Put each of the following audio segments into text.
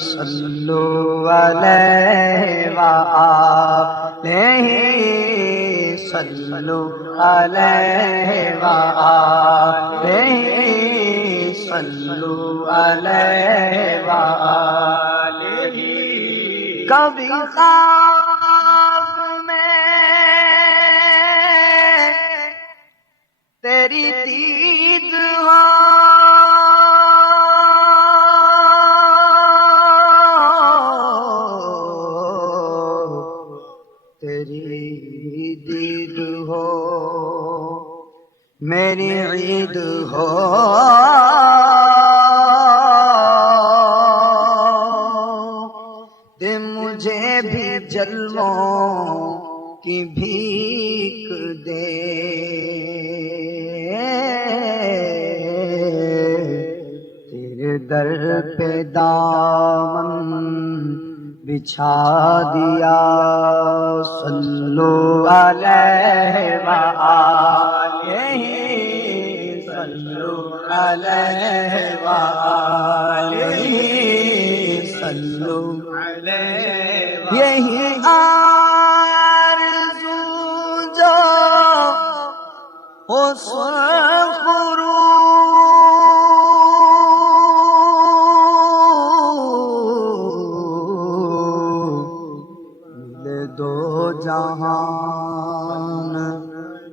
صلو علیہ وآلہ صلو علیہ وآلہ صلو علیہ وآلہ کبھی خواب میں تیری دید ہو تیری دید ہو میری عید ہو دے مجھے بھی جلووں کی بھیک دے تیرے در پہ دامن بچھا دیا صلو علیہ وآلہ صلو علیہ وآلہ صلو علیہ یہی آرزو جو ہو سرخرو دو جہان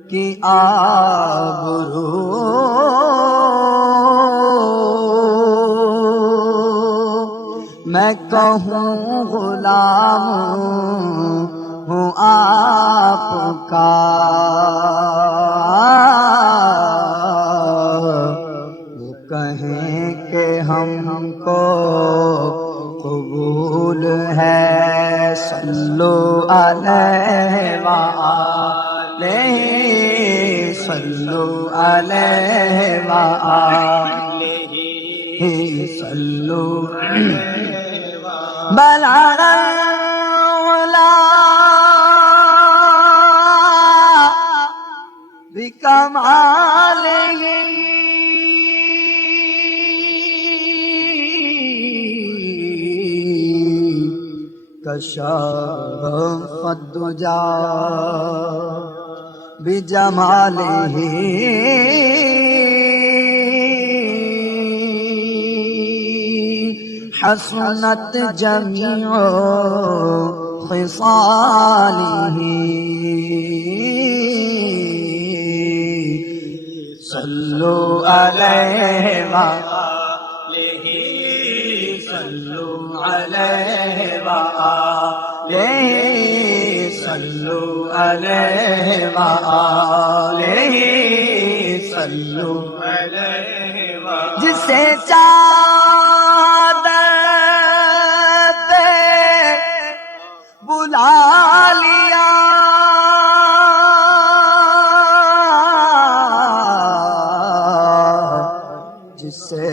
کی آبرو میں کہوں غلام ہوں آپ کا وہ کہیں کہ ہم کو قبول ہے صلو علیہ وآلہ صلو علیہ وآلہ صلو بلغ العلا بکمالہ کشف الدجا بجمالہ حسنت جمیع خصالہ صلو علیہ وآلہ صلو علیہ وآلہ صلو علیہ وآلہ صلو علیہ وآلہ جسے چادر پہ بلا لیا جسے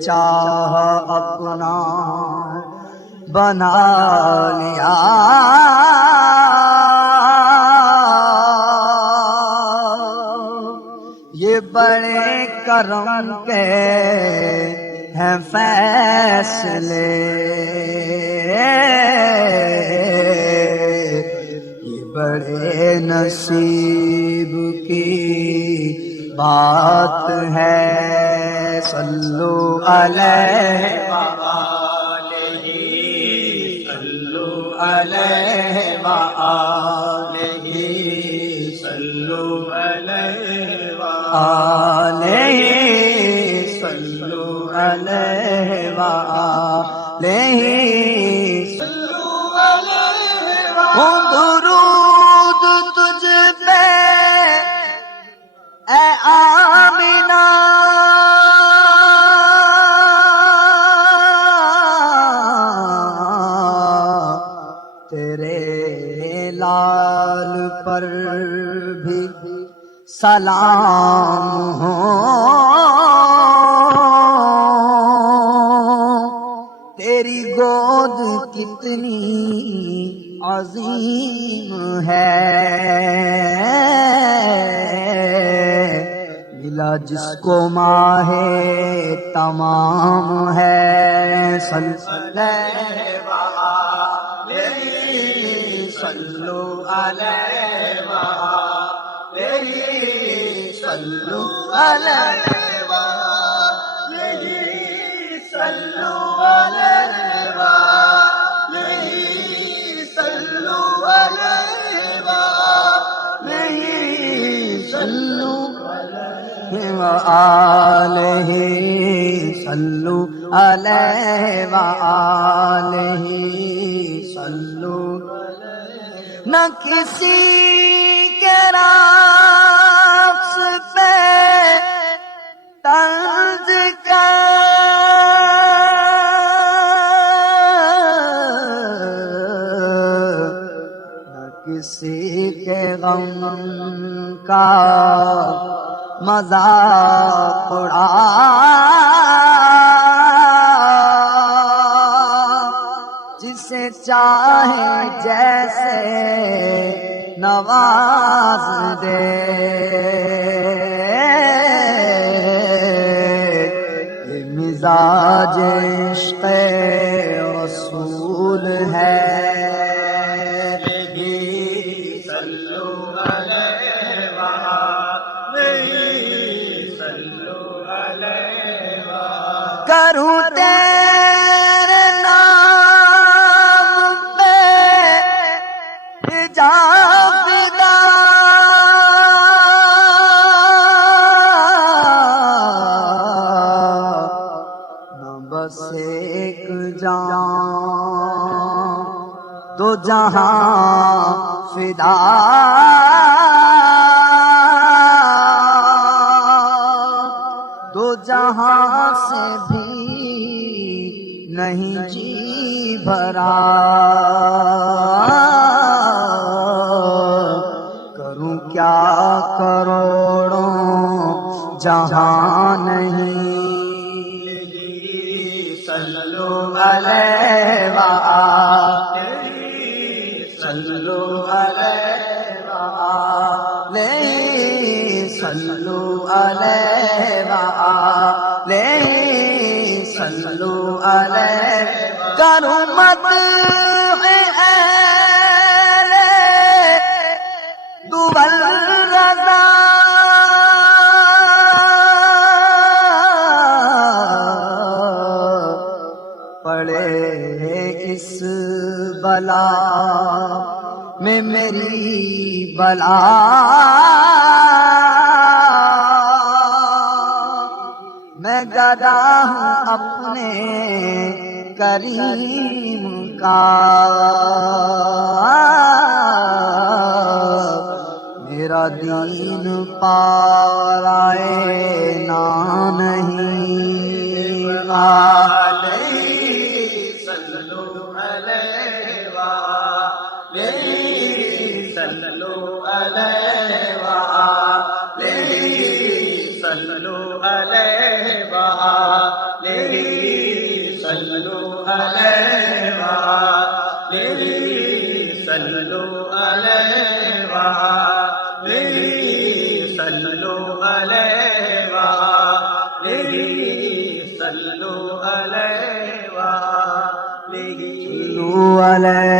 چاہ اپنا بنا لیا یہ بڑے کرم کے ہیں فیصلے یہ بڑے نصیب کی بات ہے صلو علیہ وآلہ صلو علیہ وآلہ صلو علیہ وآلہ صلو علیہ وآلہ صلو علیہ وآلہ درود تجھ پہ اے آمینہ تیرے لال پر بھی سلام ہو تیری گود کتنی عظیم ہے ملا جس کو ماہ تمام ہے صلو علیہ صلو علیہ صلو علیہ صلو علیہ صلو علیہ صلو وآلہ صلو علیہ وآلہ صلو نہ کسی کے رقص پہ طنز کر نہ کسی کے غم کا مذاق اڑا جسے چاہے جیسے نواز دے یہ مزاج عشق رسول ہے کروں تیرے نام پہ جا فدا نہ بس ایک جان دو جہاں فدا دو جہاں سے بھی نہیں جی بھرا کروں کیا کروڑوں جہاں نہیں صلو علیہ وآلہ صلو علیہ وآلہ صلو علیہ وآلہ صلو علیہ کروں مدح اہل دول رضا پڑے اس بلا میں میری بلا میں گدا ہوں اپنے کریم کا میرا دین پالائے نا نہیں صلو علیہ وآلہ صلو علیہ وآلہ صلو علیہ وآلہ صلو علیہ وآلہ صلو علیہ وآلہ صلو علیہ وآلہ صلو علیہ وآلہ